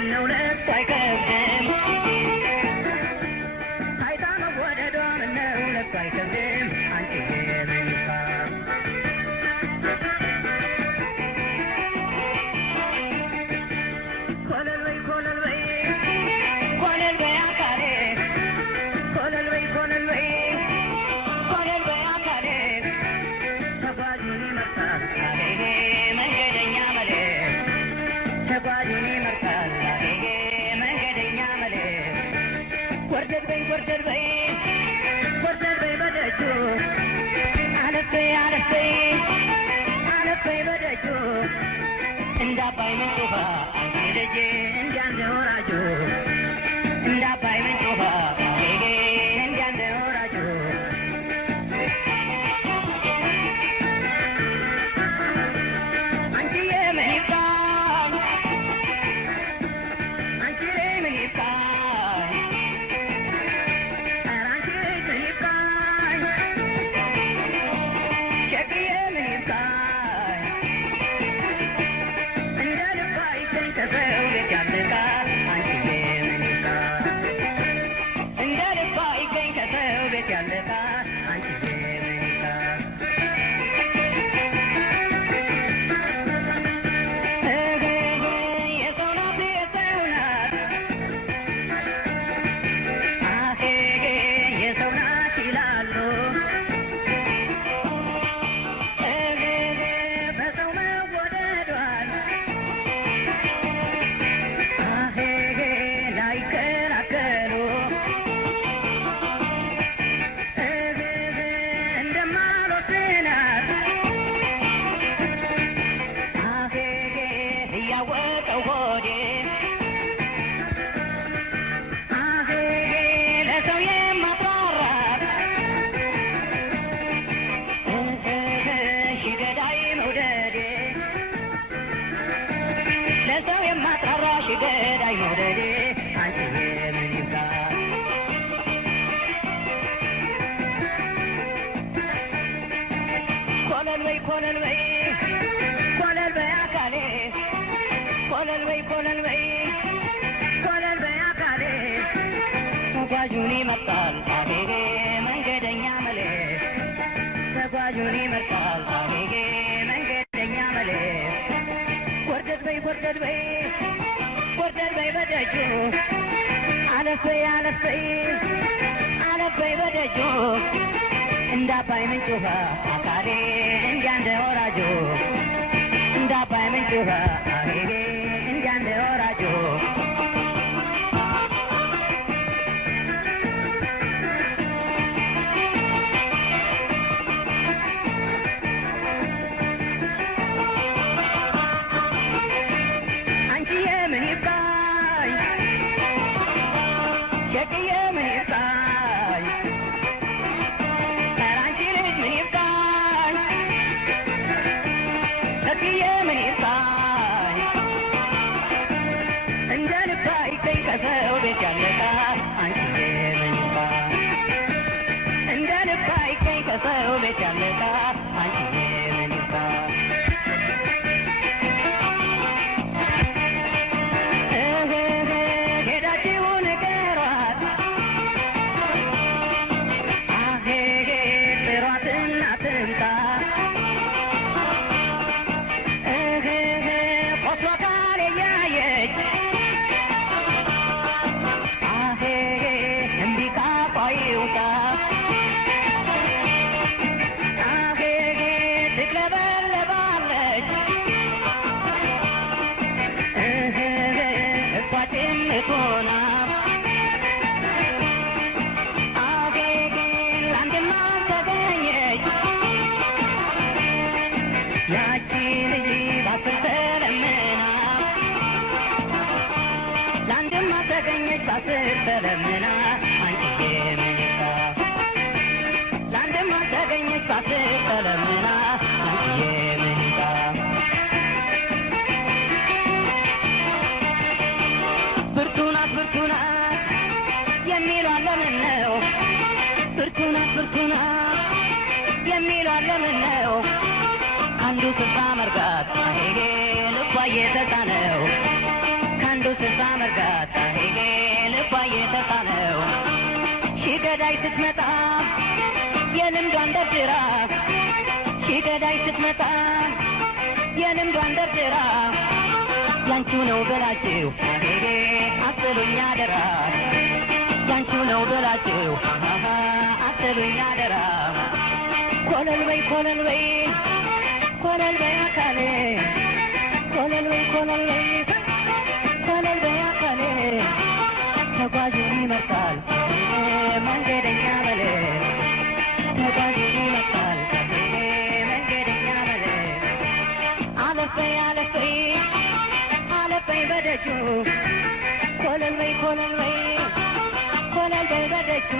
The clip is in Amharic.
ምነው ለእሷ አይከብድም ታይታ መወደዷ ምነው ለእሷ አይከብድም አንቺዬ መኒካ ኮለል በይ ኮለል በይ ኮለል በይ አካሌ ኮለል በይ ኮለል በይ ኮለል በይ አካሌ ተጓዡን ይመርጣል አሄሄ መንገደኛ መሌ ተጓዡን ይመርጣል አሄሄ መንገደኛ መሌ ወርደድ በይ ወርደድ በይ ወርደድ በይ በደጁ አለፍ በይ አለፍ በይ አለፍ በይ በደጁ እንደ አባይ ምንጭ ውሃ አንቺ ልጄ እንዲያ እንደ ወራጁ እንደ አባይ ምንጭ ውሃ አሄሄ እንዲያ እንደ ወራጁ አንቺዬ ምን ይባል አንቺዬ ምን ይባል ኧረ አንቺ ምን ይባል ሸክዬ ምን ይባል እንደ ልባ ይገኝ ከሰው ቤት ያልቃል አንቺዬ ምን ይባል እንደ ልባ ይገኝ ከሰው ቤት ያልቃል አንቺዬ ምን ይባል የሰው ናት የሰው ናት አሄጌ የሰው ናት ይላሉ በሰው መወደዷን አሄጌ ላይከራከሩ እንደማልወስናት አሄጌ እያወቀው ሆዴ አሄጌ ለሰው የማጣራት ሺ ገዳይ መውደዴ ለሰው የማጣራ ሺ ገዳይ መውደዴ አንቺዬ ምን ይባል ኮለል በይ ኮለል በይ ኮለል በይ አካሌ ኮለል በይ ኮለል በይ ኮለል በይ አካሌ ተጓዡን ይመርጣል አሄጌ መንገደኛ መሌ ተጓዡን ይመርጣል አሄጌ መንገደኛ መሌ ወርደድ በይ ወርደድ በይ ወርደድ በይ በደጁ አለፍ በይ አለፍ በይ አለፍ በይ በደጁ እንደ አባይ ምንጭ ውሃ አካሌ እንዲያ እንደ ወራጁ እንደ አባይ ምንጭ ውሃ አሄጌ እንዲያ እንደ ወራጁ አንቺዬ ምን ይባል ሸክዬ ምን ይባል ኧረ አንቺ ልጅ ምን ይባል ሸክዬ ምን ይባል እንደ ልባ ይገኝ ከሰው ቤት ያለቃ አንቺዬ ምን ይባል እንደ ልባ ይገኝ ከሰው ቤት ያለቃ አንቺዬ ምን ይባል ሄዳችሁ ንገሯት አሄጌ ጥሯትና ትምጣ ቆስሏ ቃል እያየች አሄጌ እምቢ ካፏ ይውጣ አሄጌ ትቅለበለባለች እሷ ጭምት ሆና አሄጌ ለአንድማ ተገኘች ያቺ ልጅ ባስር ተለምና ለአንድማ ተገኘች ባስር ተለምና አንቺዬ ምን ይባል ለአንድማ ተገኘች ባስር ተለምና አንቺዬ ምን ይባል ብርቱ ናት ብርቱ ናት የሚሏት ለምን ነው ብርቱ ናት ብርቱ ናት የሚሏት ለምን ነው ከአንዱ ስልሳ መርጋት አሄጌ ልቧ እየተሳነው ከአንዱ ስልሳ አርጋታ ሄጌ ልቧ የተሳነው ሺገዳይ ስትመጣ የልምዷን ደርድራ ሺገዳይ ስትመጣ የልምዷን ደርድራ ያንቺው ነው በላችሁ ሄጌ አትሉኝ አደራ ያንቺው ነው በላችሁ አትሉኝ አደራ ኮለል በይ ኮለል በይ ኮለል በይ አካሌ ኮለል በይ ኮለል በይ ኮለል በይ አካሌ ተጓዡን ይመርጣል መንገደኛ በለ ተጓዡን ይመርጣል መንገደኛ በለ አለፍ በይ አለፍ በይ አለፍ በይ በደጁ ኮለል በይ ኮለል በይ ኮለል በይ በደጁ